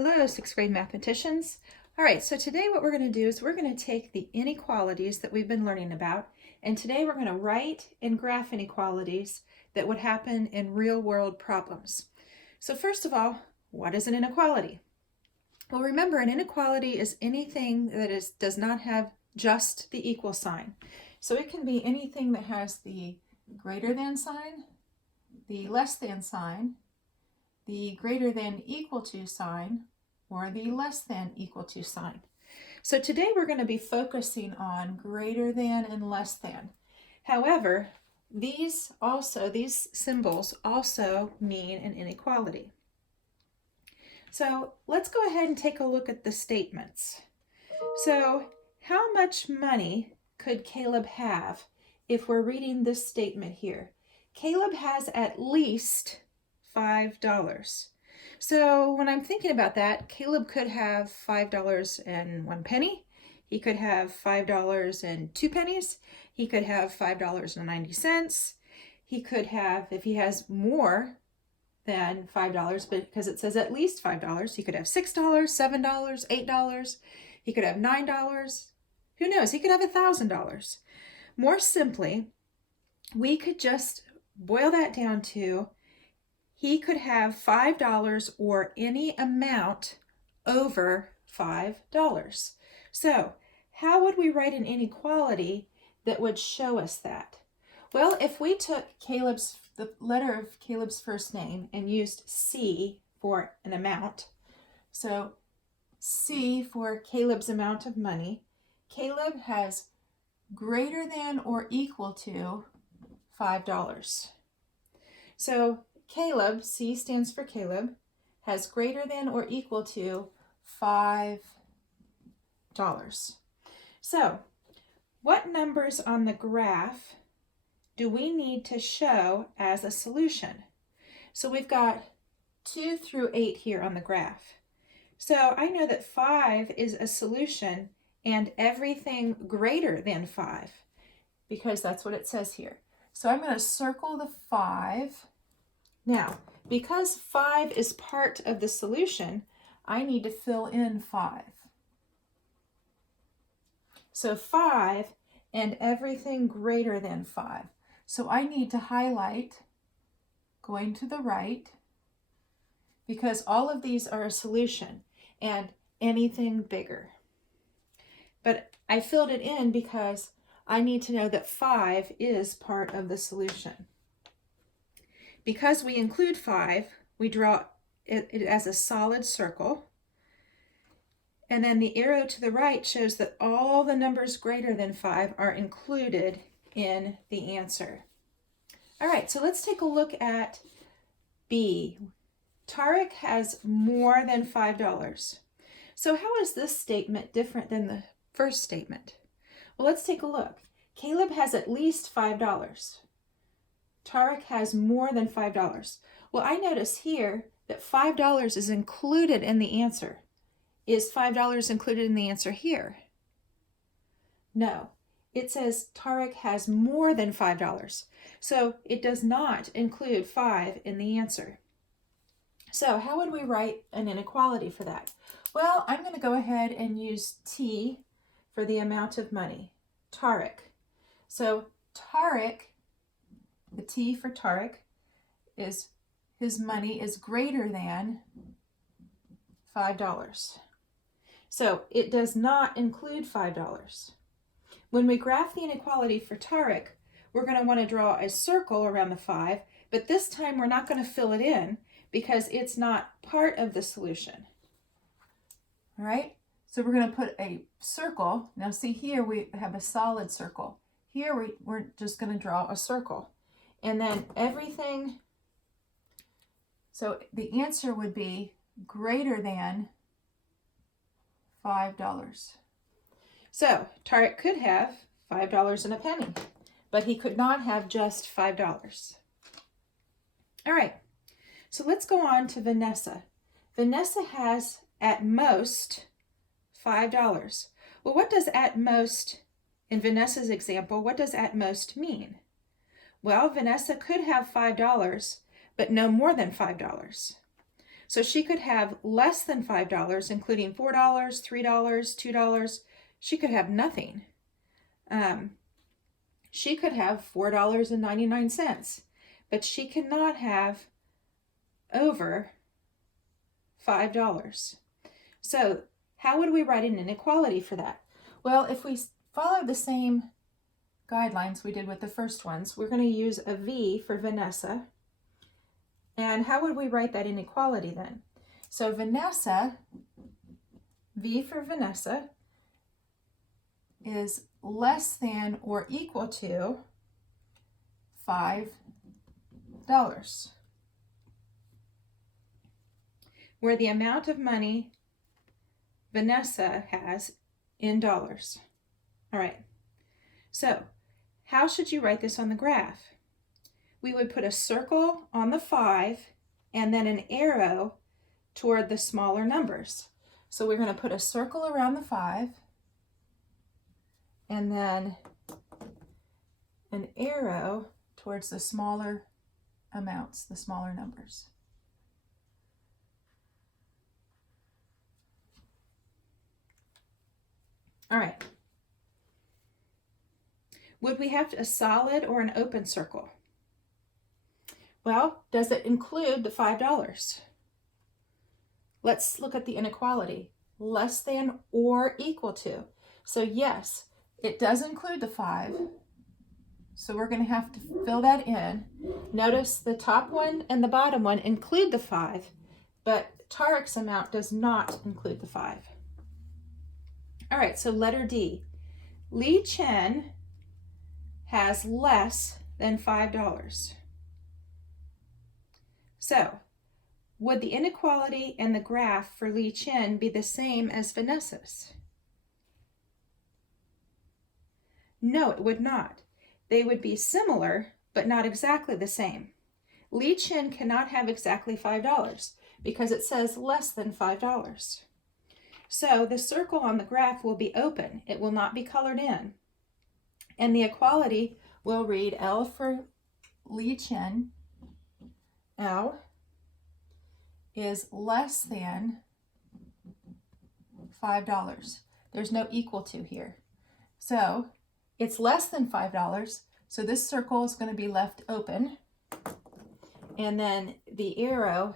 Hello, sixth grade mathematicians. All right, so today what we're going to do is we're going to take the inequalities that we've been learning about, and today we're going to write and graph inequalities that would happen in real-world problems. So first of all, what is an inequality? Well, remember, an inequality is anything that does not have just the equal sign. So it can be anything that has the greater than sign, the less than sign, the greater than equal to sign, or the less than equal to sign. So today we're going to be focusing on greater than and less than. However, these symbols also mean an inequality. So let's go ahead and take a look at the statements. So how much money could Caleb have if we're reading this statement here? Caleb has at least $5. So when I'm thinking about that, Caleb could have $5.01. He could have $5.02. He could have $5.90. He could have, if he has more than $5, because it says at least $5, he could have $6, $7, $8. He could have $9. Who knows? He could have $1,000. More simply, we could just boil that down to he could have $5 or any amount over $5. So how would we write an inequality that would show us that? Well, if we took the letter of Caleb's first name and used C for an amount, so C for Caleb's amount of money, Caleb has greater than or equal to $5. So Caleb, C stands for Caleb, has greater than or equal to $5. So what numbers on the graph do we need to show as a solution? So we've got 2 through 8 here on the graph. So I know that 5 is a solution and everything greater than 5, because that's what it says here. So I'm going to circle the 5. Now, because 5 is part of the solution, I need to fill in 5. So 5 and everything greater than 5. So I need to highlight going to the right, because all of these are a solution and anything bigger. But I filled it in because I need to know that 5 is part of the solution. Because we include 5, we draw it as a solid circle. And then the arrow to the right shows that all the numbers greater than 5 are included in the answer. All right, so let's take a look at B. Tarek has more than $5. So how is this statement different than the first statement? Well, let's take a look. Caleb has at least $5. Tarek has more than $5. Well, I notice here that $5 is included in the answer. Is $5 included in the answer here? No. It says Tarek has more than $5. So it does not include 5 in the answer. So how would we write an inequality for that? Well, I'm going to go ahead and use T for the amount of money. Tarek. So Tarek, the T for Tarek, is his money is greater than $5. So it does not include $5. When we graph the inequality for Tarek, we're going to want to draw a circle around the 5, but this time we're not going to fill it in because it's not part of the solution. All right, so we're going to put a circle. Now see here we have a solid circle. Here we're just going to draw a circle. And then everything, so the answer would be greater than $5. So Tarek could have $5.01, but he could not have just $5. All right, so let's go on to Vanessa. Vanessa has at most $5. Well, what does at most, in Vanessa's example, what does at most mean? Well, Vanessa could have $5, but no more than $5. So she could have less than $5, including $4, $3, $2. She could have nothing. She could have $4.99, but she cannot have over $5. So how would we write an inequality for that? Well, if we follow the same guidelines we did with the first ones, we're going to use a V for Vanessa. And how would we write that inequality then? So Vanessa, V for Vanessa, is less than or equal to $5, where the amount of money Vanessa has in dollars. All right, so how should you write this on the graph? We would put a circle on the 5 and then an arrow toward the smaller numbers. So we're going to put a circle around the 5 and then an arrow towards the smaller amounts, the smaller numbers. All right. Would we have a solid or an open circle? Well, does it include the $5? Let's look at the inequality. Less than or equal to. So yes, it does include the 5. So we're going to have to fill that in. Notice the top one and the bottom one include the 5, but Tarek's amount does not include the 5. All right, so letter D. Li Chen has less than $5. So, would the inequality and the graph for Li Chen be the same as Vanessa's? No, it would not. They would be similar, but not exactly the same. Li Chen cannot have exactly $5 because it says less than $5. So the circle on the graph will be open. It will not be colored in. And the equality will read L for Li Chen. L is less than $5. There's no equal to here. So it's less than $5. So this circle is going to be left open. And then the arrow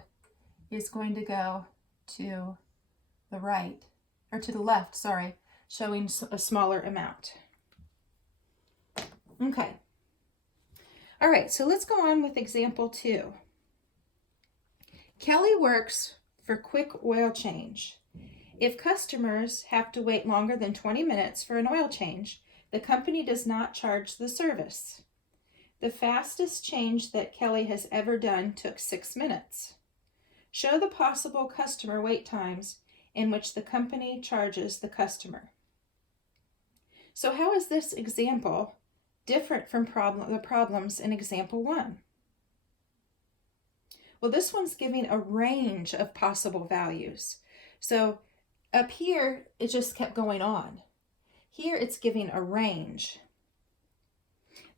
is going to go to the right, or to the left, sorry, showing a smaller amount. Okay. All right, so let's go on with example 2. Kelly works for quick oil change. If customers have to wait longer than 20 minutes for an oil change, the company does not charge the service. The fastest change that Kelly has ever done took 6 minutes. Show the possible customer wait times in which the company charges the customer. So how is this example different from the problems in example 1? Well, this one's giving a range of possible values. So up here, it just kept going on. Here, it's giving a range.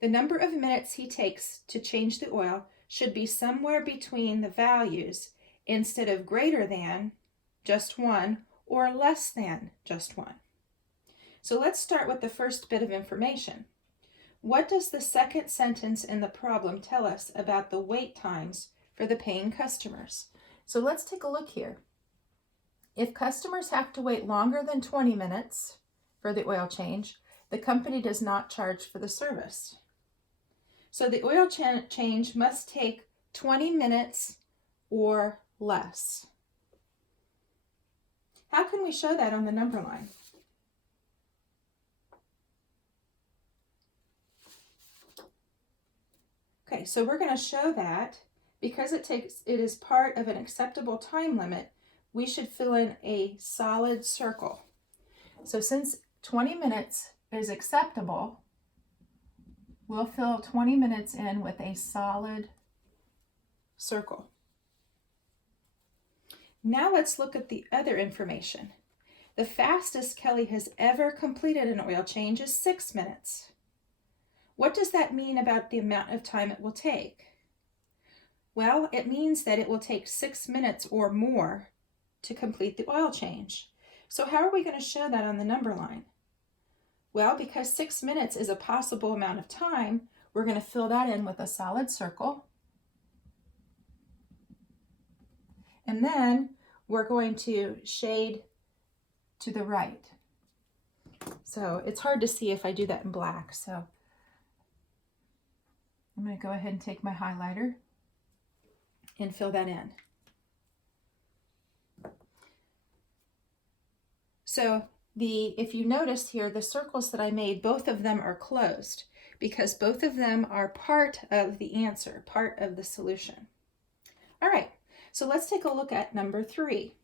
The number of minutes he takes to change the oil should be somewhere between the values instead of greater than just 1 or less than just 1. So let's start with the first bit of information. What does the second sentence in the problem tell us about the wait times for the paying customers? So let's take a look here. If customers have to wait longer than 20 minutes for the oil change, the company does not charge for the service. So the oil change must take 20 minutes or less. How can we show that on the number line? Okay, so we're going to show that because it is part of an acceptable time limit, we should fill in a solid circle. So since 20 minutes is acceptable, we'll fill 20 minutes in with a solid circle. Now let's look at the other information. The fastest Kelly has ever completed an oil change is 6 minutes. What does that mean about the amount of time it will take? Well, it means that it will take 6 minutes or more to complete the oil change. So how are we going to show that on the number line? Well, because 6 minutes is a possible amount of time, we're going to fill that in with a solid circle. And then we're going to shade to the right. So it's hard to see if I do that in black. So I'm going to go ahead and take my highlighter and fill that in. So if you notice here, the circles that I made, both of them are closed because both of them are part of the answer, part of the solution. All right, so let's take a look at number 3.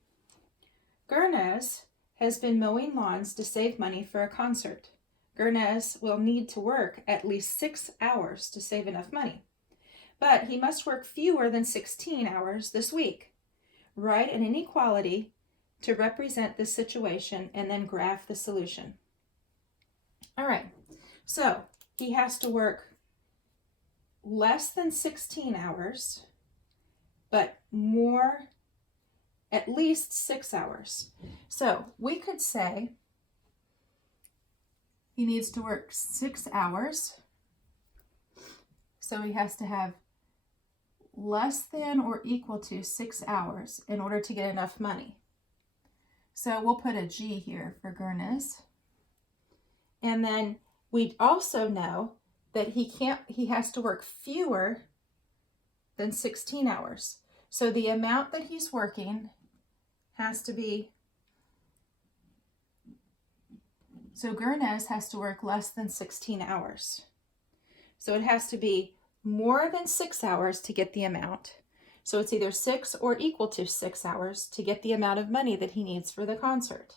Gurnez has been mowing lawns to save money for a concert. Gurnez will need to work at least 6 hours to save enough money, but he must work fewer than 16 hours this week. Write an inequality to represent this situation and then graph the solution. All right, so he has to work less than 16 hours, but more, at least 6 hours. So we could say he needs to work 6 hours. So he has to have less than or equal to 6 hours in order to get enough money. So we'll put a G here for Gurnez. And then we also know that he has to work fewer than 16 hours. So the amount that he's working has to be, so Gurnez has to work less than 16 hours. So it has to be more than 6 hours to get the amount. So it's either 6 or equal to 6 hours to get the amount of money that he needs for the concert.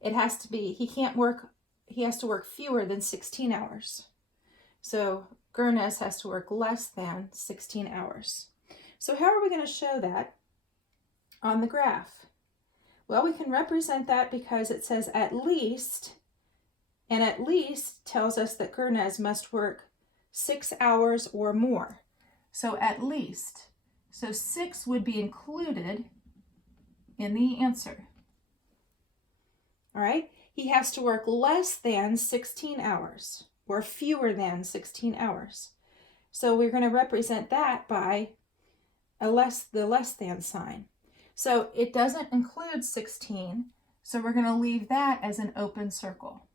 It has to be, he has to work fewer than 16 hours. So Gurnez has to work less than 16 hours. So how are we going to show that on the graph? Well, we can represent that because it says at least, and at least tells us that Gurnez must work 6 hours or more. So at least, so 6 would be included in the answer. All right, he has to work less than 16 hours or fewer than 16 hours. So we're going to represent that by the less than sign. So it doesn't include 16, so we're going to leave that as an open circle.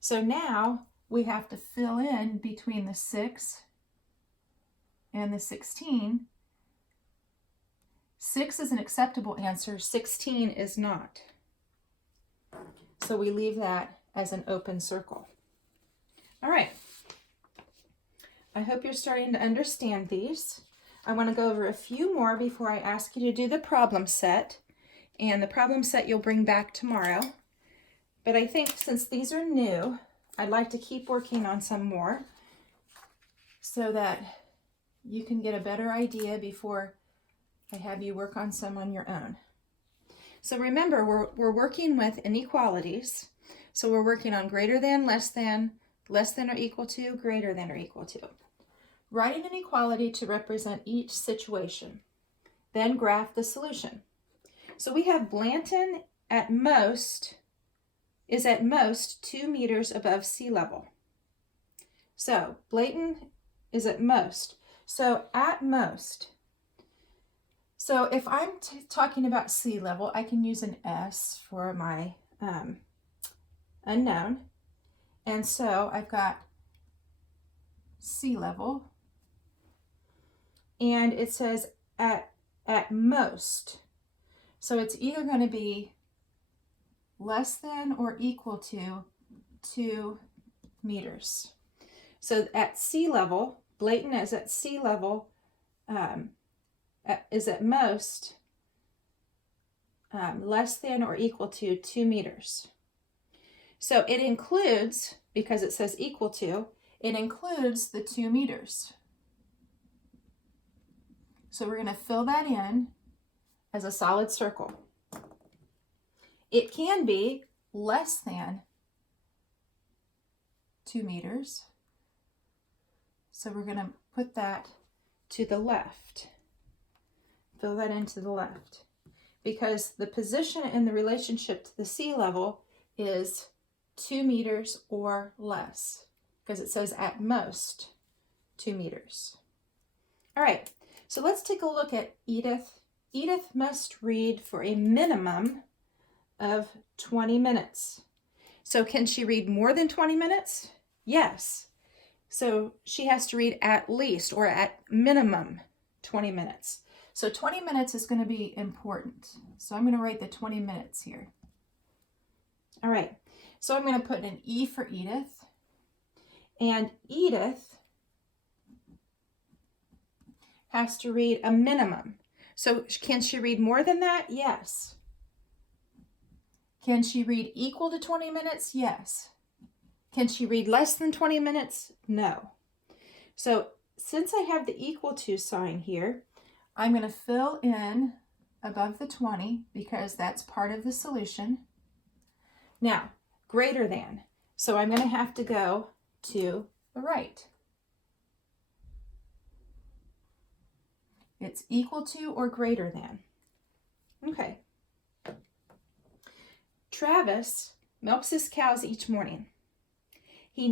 So now we have to fill in between the 6 and the 16. 6 is an acceptable answer, 16 is not. So we leave that as an open circle. All right. I hope you're starting to understand these. I want to go over a few more before I ask you to do the problem set. And the problem set you'll bring back tomorrow. But I think since these are new, I'd like to keep working on some more so that you can get a better idea before I have you work on some on your own. So remember, we're working with inequalities. So we're working on greater than or equal to, greater than or equal to. Write an inequality to represent each situation. Then graph the solution. So we have Blanton is at most 2 meters above sea level. So Blanton is at most. So at most. So if I'm talking about sea level, I can use an S for my unknown. And so I've got sea level. And it says at most. So it's either going to be less than or equal to 2 meters. So at sea level, Blanton is at sea level, is at most less than or equal to 2 meters. So it includes, because it says equal to, it includes the 2 meters. So we're going to fill that in as a solid circle. It can be less than 2 meters. So we're going to put that to the left. Fill that in to the left. Because the position in the relationship to the sea level is 2 meters or less. Because it says at most 2 meters. All right, so let's take a look at Edith. Edith must read for a minimum of 20 minutes. So can she read more than 20 minutes? Yes. So she has to read at least or at minimum 20 minutes. So 20 minutes is going to be important. So I'm going to write the 20 minutes here. All right. So I'm going to put an E for Edith. And Edith has to read a minimum. So can she read more than that? Yes. Can she read equal to 20 minutes? Yes. Can she read less than 20 minutes? No. So since I have the equal to sign here, I'm going to fill in above the 20 because that's part of the solution. Now, greater than. So I'm going to have to go to the right. It's equal to or greater than. Okay. Travis milks his cows each morning. He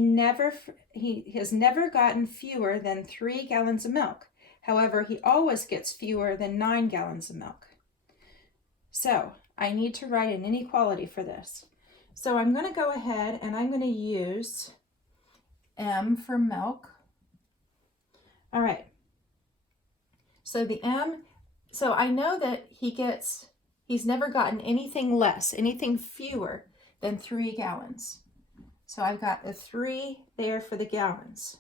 has never gotten fewer than 3 gallons of milk. However, he always gets fewer than 9 gallons of milk. So I need to write an inequality for this. So I'm going to go ahead and I'm going to use M for milk. All right. So the M, so I know that he's never gotten anything less, anything fewer than 3 gallons. So I've got a 3 there for the gallons.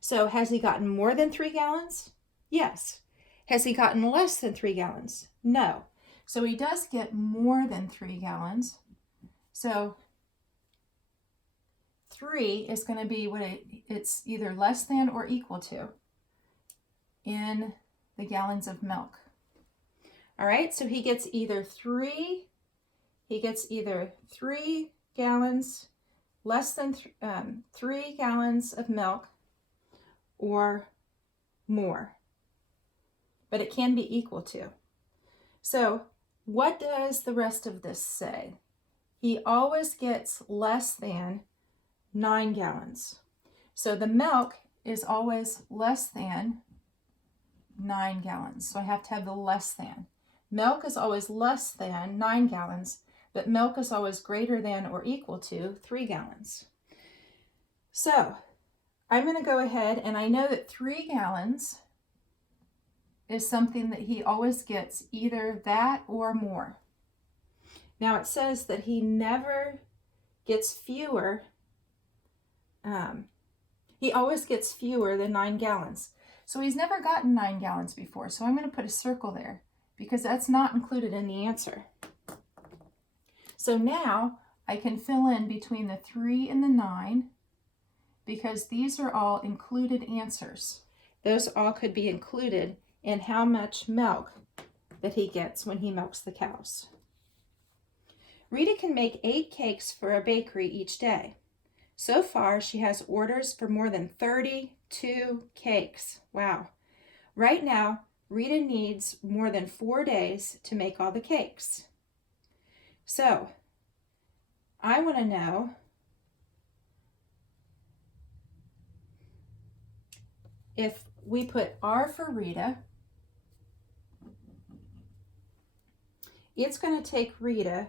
So has he gotten more than 3 gallons? Yes. Has he gotten less than 3 gallons? No. So he does get more than 3 gallons. So 3 is going to be what it's either less than or equal to in the gallons of milk. All right, so he gets either 3 gallons, less than 3 gallons of milk, or more. But it can be equal to. So what does the rest of this say? He always gets less than 9 gallons. So the milk is always less than 9 gallons. So I have to have the less than. Milk is always less than 9 gallons, but milk is always greater than or equal to 3 gallons. So I'm going to go ahead, and I know that 3 gallons is something that he always gets either that or more. Now it says that he never gets fewer, he always gets fewer than 9 gallons. So he's never gotten 9 gallons before. So I'm going to put a circle there because that's not included in the answer. So now I can fill in between the 3 and the 9 because these are all included answers. Those all could be included in how much milk that he gets when he milks the cows. Rita can make 8 cakes for a bakery each day. So far, she has orders for more than 32 cakes. Wow. Right now, Rita needs more than 4 days to make all the cakes. So, I want to know if we put R for Rita, it's going to take Rita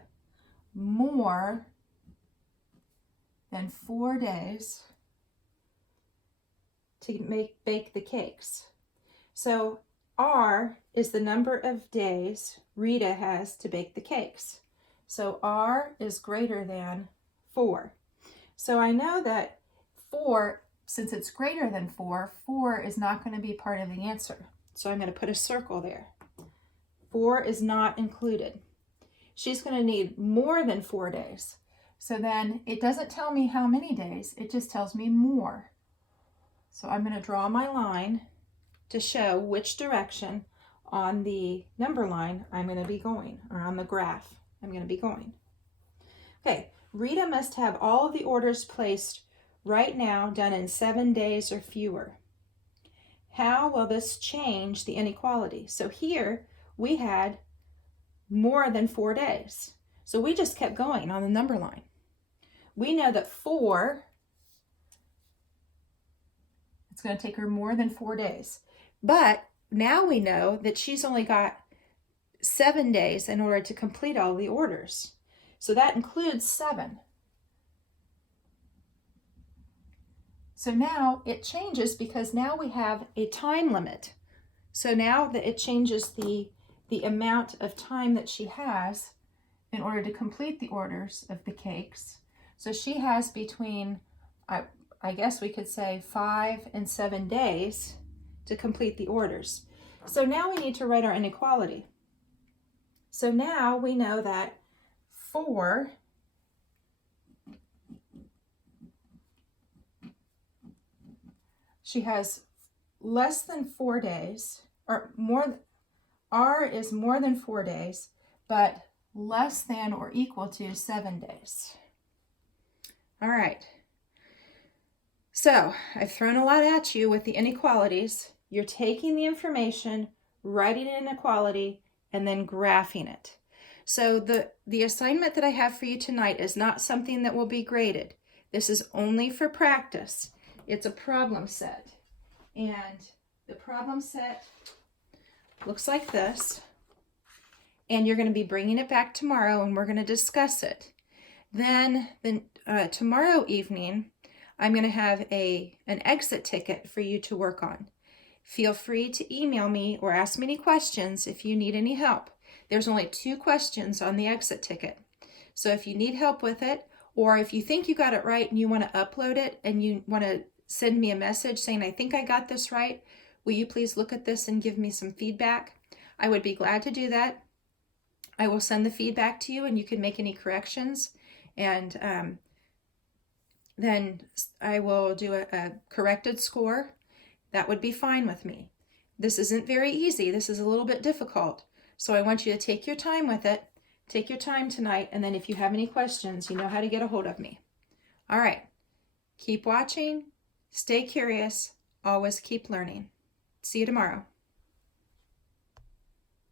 more than 4 days to bake the cakes. So R is the number of days Rita has to bake the cakes. So R is greater than 4. So I know that 4, since it's greater than 4, 4 is not going to be part of the answer. So I'm going to put a circle there. 4 is not included. She's going to need more than 4 days. So then it doesn't tell me how many days, it just tells me more. So I'm going to draw my line to show which direction on the number line I'm going to be going, or on the graph I'm going to be going. Okay, Rita must have all of the orders placed right now done in 7 days or fewer. how will this change the inequality? So here we had more than 4 days. So we just kept going on the number line. We know that 4, it's going to take her more than 4 days. But now we know that she's only got 7 days in order to complete all the orders. So that includes 7. So now it changes because now we have a time limit. So now that it changes the amount of time that she has in order to complete the orders of the cakes. So she has between, I guess we could say 5 and 7 days to complete the orders. So now we need to write our inequality. So now we know that 4 she has less than 4 days, or more, R is more than 4 days, but less than or equal to 7 days. All right. So I've thrown a lot at you with the inequalities. You're taking the information, writing an inequality, and then graphing it. So the assignment that I have for you tonight is not something that will be graded. This is only for practice. It's a problem set. And the problem set looks like this. And you're going to be bringing it back tomorrow and we're going to discuss it. Then tomorrow evening, I'm going to have an exit ticket for you to work on. Feel free to email me or ask me any questions if you need any help. There's only 2 questions on the exit ticket. So if you need help with it, or if you think you got it right and you want to upload it and you want to send me a message saying, I think I got this right, will you please look at this and give me some feedback? I would be glad to do that. I will send the feedback to you and you can make any corrections. And then I will do a corrected score. That would be fine with me. This isn't very easy. This is a little bit difficult. So I want you to take your time with it. Take your time tonight. And then if you have any questions, you know how to get a hold of me. All right. Keep watching. Stay curious. Always keep learning. See you tomorrow.